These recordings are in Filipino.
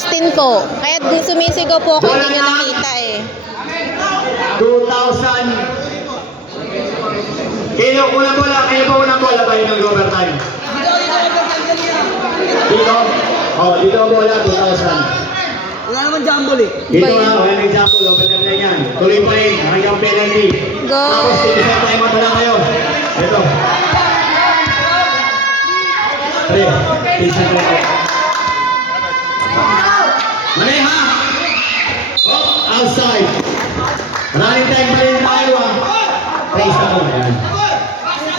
16 po. Kaya sumisigaw po ako, hindi nyo nakita eh. 2,000. Kino unang bola? Kino po unang bola ba yung overtime? Dito? Oh, dito ang bola, 2,000. Wala naman jumble eh. Dito nga, wala nang example, overtime na yan. Tuloy pa rin, hanggang penalty. Go! Tapos, tinisang time out na lang kayo. Ito. Pre, tinisang time out. Mali ha! Oh, outside. Running time pa rin tayo ha. Place ako. Ayan.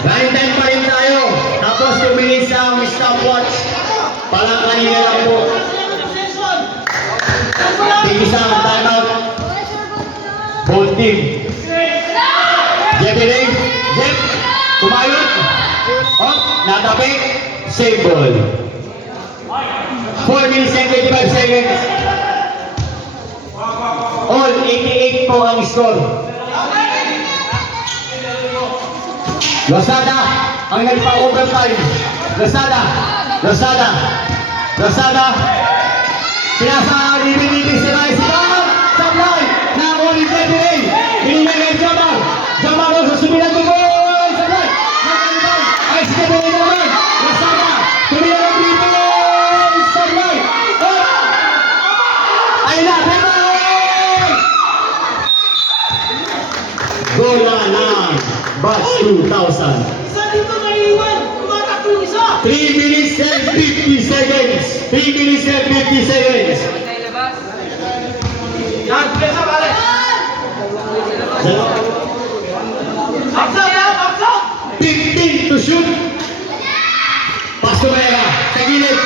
Running time pa rin tayo. Tapos 2 minutes ang stopwatch. Parang kanina lang po. Tigisa ang time out. Both team. Jeff Ray. Jeff. Kumayot. Oh, natabi. Save ball. 4 minutes and 25 seconds. All 88 po ang score. Losada ang nagpa-overtime. Losada. Pinasa libin-libin sila. Sablay. Nakakuli sa Ray. Binigay kay Jamal Rosa sumilan ng goal. Sablay. Nakalibay. Ay si Ray naman. Losada. Tumilan ng libin. Sablay. Ayun na. Gola ng Batch 2000. Isa dito na iwan. Tumatakbo yung isa. 3 minutes and 50 seconds. 3 minutes and 50 seconds. Yan, pesa pare. Baksak! 15 to shoot. Pasumera. Sa gilid.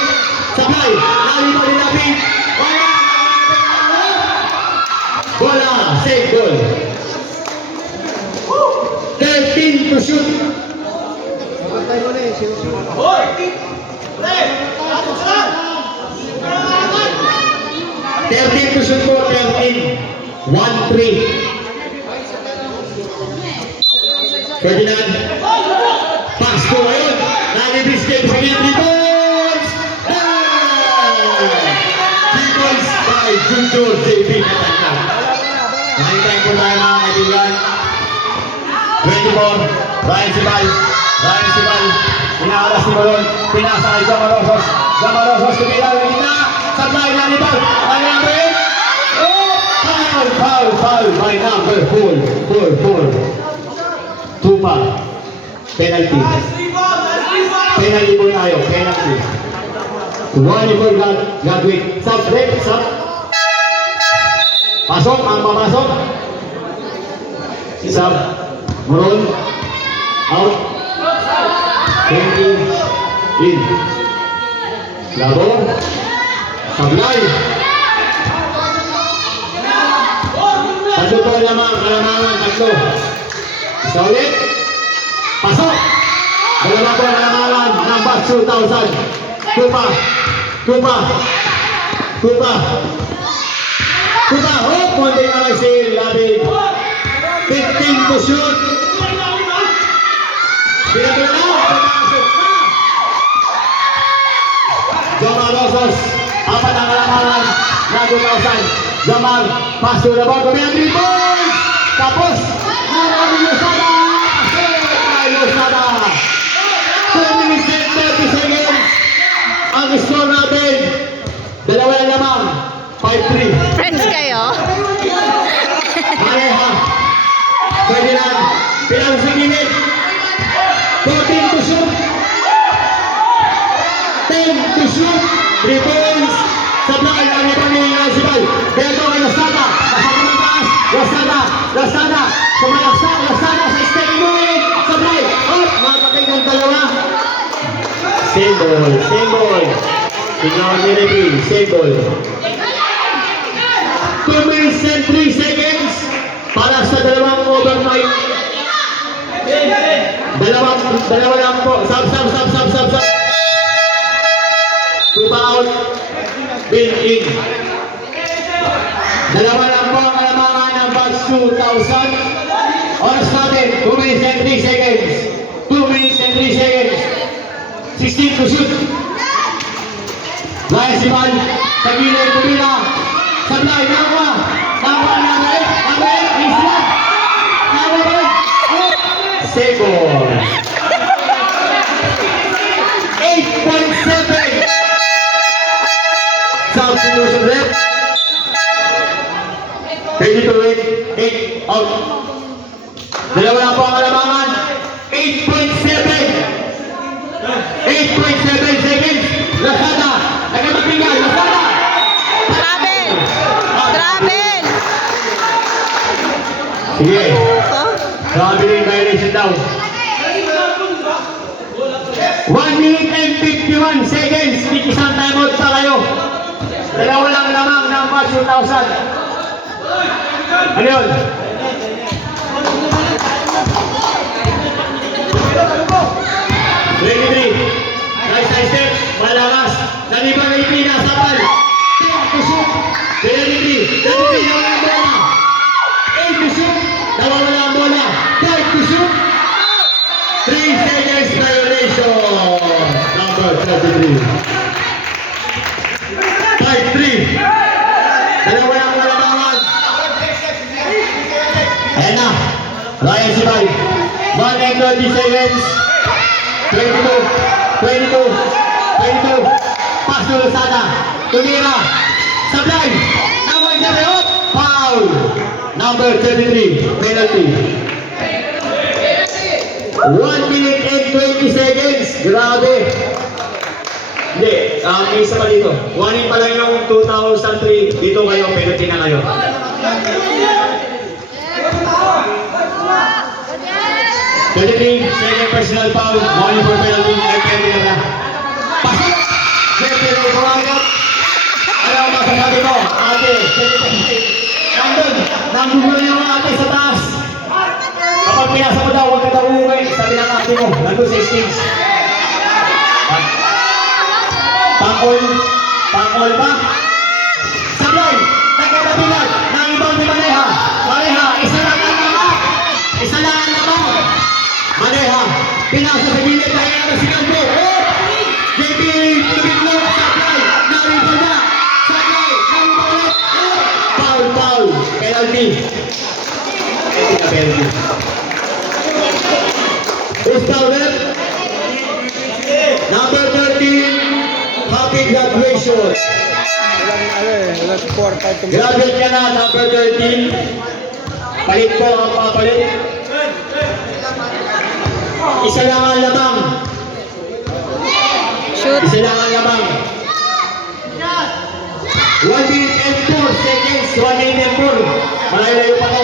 Sablay. Nalima ni Lapid. Bola. Save goal. 13 to shoot. Hoy! Pre! Atos lang! 13 to shoot po. 13. 1-3. Ferdinand. Pass to ayun. Nalibis game sa gilid. 3 points. 3 points by Junior JB Katanga. Nakintay po tayo mga kaibigan. 24, Ryan Sibal, inaalas ni Molon, pinasa kay Jamarosos, tumila ng gitna, sablay na ni Bal, ang number 8, foul, by number 4, Tupa, penalty po tayo, penalty. 24 Gadwin, sub, pasok, ang pamasok, si Sab, Moron, out, 20, in, Labo, Sablay, tatlo lamang, kalamangan, tatlo, isa ulit, pasok, dalawa po kalamangan, ng Batch 2000, Tupa, oh, konti naman si Labig, 15 to shoot. Pinagula na, pumasok na. Jamal Rosas, apat ang kalamangan na 2,000. Jamal, pass to the ball, kumiyang 3 points. Tapos, nakakami Losada. Ay, Losada. 2 minutes and 30 seconds. Ang score natin, dalawa lang lamang, 5-3. Friends kayo? Pareha. Ferdinand, pinang sa gilid. 14 to shoot. 10 to shoot. 3 points. Sablay, ang iba ni Sibal. Berto kay Losada. Pasok ng taas. Losada. Sumalaksak. Losada sa step move. Sablay. Mapatay ng dalawa. Save ball. Tinawag ni Rebi. Save ball. 2 minutes and 3 seconds para sa dalawang overtime. Dalawa lang po. Sub. Tupa out. Bill in. Dalawa lang po ang kalamangan ng Batch 2000. Oras natin, 2 minutes and 3 seconds. 16 to shoot. Ryan Sibal. Sa gilid, tumira. Sablay, nakuha. Nakuha, number 8, Isla. Number 8. Second. 8.7. Substitution rep. Ready to win. 8 out. Dalawa na po ang kalamangan. 8.7. 8.7 seconds. Lazada. Nagkatapingan. Lazada. Travel! Travel! Sige. Oh? Traveling violation daw. 1 minute and 51 seconds. Isang timeout pa kayo. Dalawa lang lamang ng match 2,000. Ano yun? Ready, nice step, malakas. Nalibang na ipin, nasapal. Tusok. Ready, nawala ang bola. 8 tusok, nawala ang bola. 5 tusok. 3 seconds violation. Number 33. 5-3. Dalawa lang kalamangan. Ayan na. Ryan Sibay. 1 and 30 seconds. 22. Pass to Lazada. Tumira. Sablay. Number 0. Foul. Number 33. Penalty. 1 minute and 20 seconds. Grabe. Hindi. May isa pa dito. 1 pa lang yung 2003. Dito kayo. Penalty na kayo. Second personal foul, one for penalty, ay penalty na. Pasok! Pero kumagat. Ano ang masasabi mo? Ate, nandun na yung ate sa taas. Kapag pinasa mo daw, huwag ka daw uuwi. Sabi ng ate mo, nandun sa stage. Pangkol ba? Sablay, nagkatabilan, nang-ibang ni Maneha. Maneha, isa lang ang naman. Maneha, pinasa sa gilid, kaya na si Campo. JP, tumitlo, Sablay, naribal na. Sablay, naribal ulit. Foul, penalty. Penalty. Who's foul rep? Number 13, happy graduation. Graduate ka na, number 13. Palit po ang papalit. Isa lang ang lamang. Shoot. Isa lang ang lamang. 1 minute and 4 seconds. 1 minute and 4. Malayo-layo pa to.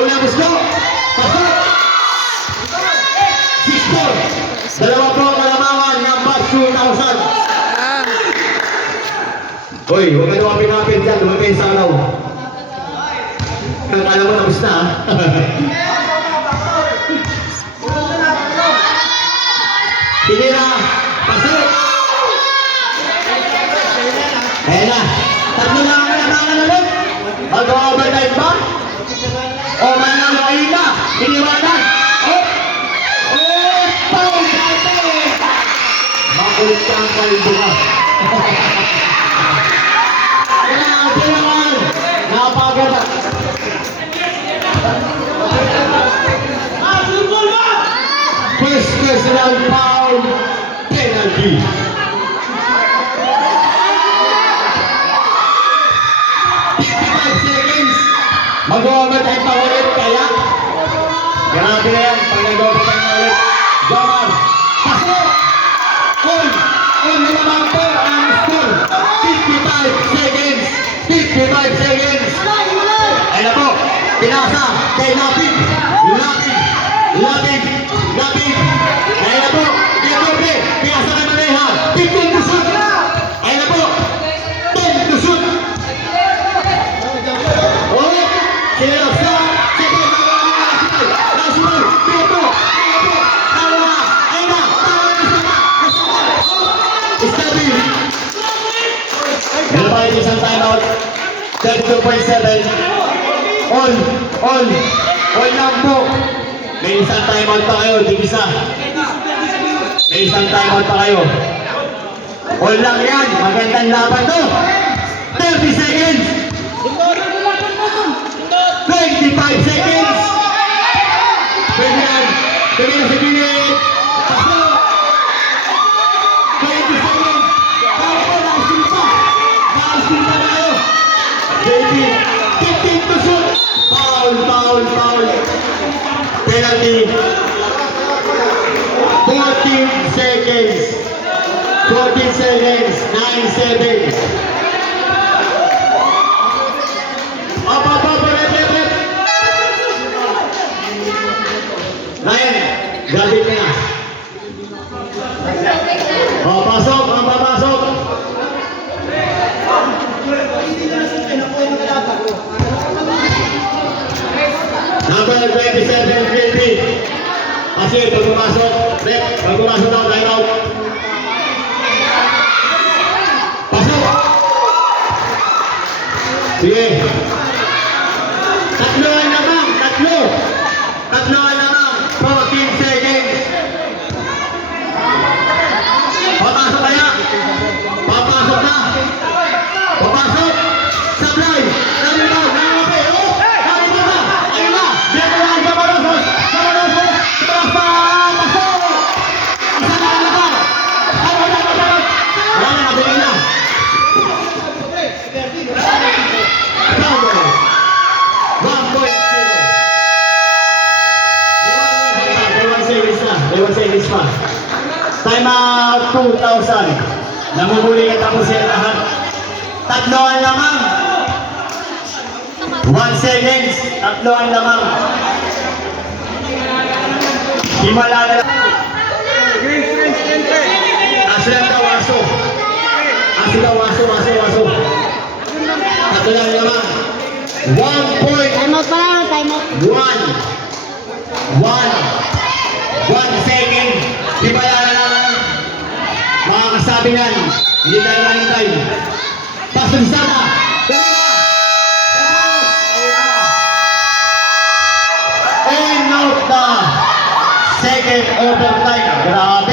Unang gusto. Pasok. 6-4. Dalawa po ang kalamangan ng batch 2,000. Hoy, huwag ka lumapit-lapit dyan. Lumapit sa araw. Kala mo tapos na, ha? Pinira, pasok. Ayan na. Tatlo na ang kalamangan ulit. Mag-overtime ba? O manalo, ayun na. Iniwanan. Foul dati. Makulit ka ang kalbo ka. Kailangan. Napaganda. First personal foul, penalty. 55 seconds. Mag-overtime pa ulit kaya. Grabe na yan. Pag nag-overtime pa ulit. Jamar. Pasok! On na naman po ang score. 55 seconds. 55 seconds. Ayun na po. Pinasa kay Lapid. Lapid. Ayun na po. Pinasa kay Maneha. 15 to shoot. Ayun na po. 10 to shoot. Sila sa National. Pito. Dalawa. Ayun na. Stabil. Meron pa rin isang timeout. 32.7. All lang po. May isang timeout pa kayo, tig-isa. May isang timeout pa kayo. All lang yan, magandang laban to. 30 seconds. 25 seconds. Pwede yan. Pwede na sa gilid. Pasok. 20 seconds. Tapos, nakasin pa. Nakasin pa tayo. 15 to shoot. Foul. Penalty. 14 seconds. 14 seconds. 9 seconds. Up. Left. Ryan, gabit na yan. Pasok. Ang papasok. Number 27, Philby. Kasi pag pumasok, pag pumasok daw, line out. Pasok. Sige. Tatloan naman. 14 seconds. Papasok kaya. Papasok na. Papasok. Sablay. Naribaw. Naribaw na. Ayun na. Dito lang. Gamarosos. Pasok. Isa na lang. Wala na. Nabigay na. Cowboy. 1.0. They were saying this pa. Time out 2,000. Namumuli ka tapos yan lahat. Tatloan lamang. 1 seconds. Tatloan lamang. Himala na lang. Aslan ka waso. Waso. Tatloan lamang. 1 point. Time out pa lang, time out. 1 second. Himala na lang. Mga kasabi yan. Hindi tayo mahintay. Pasok sana. End of the second overtime. Grabe.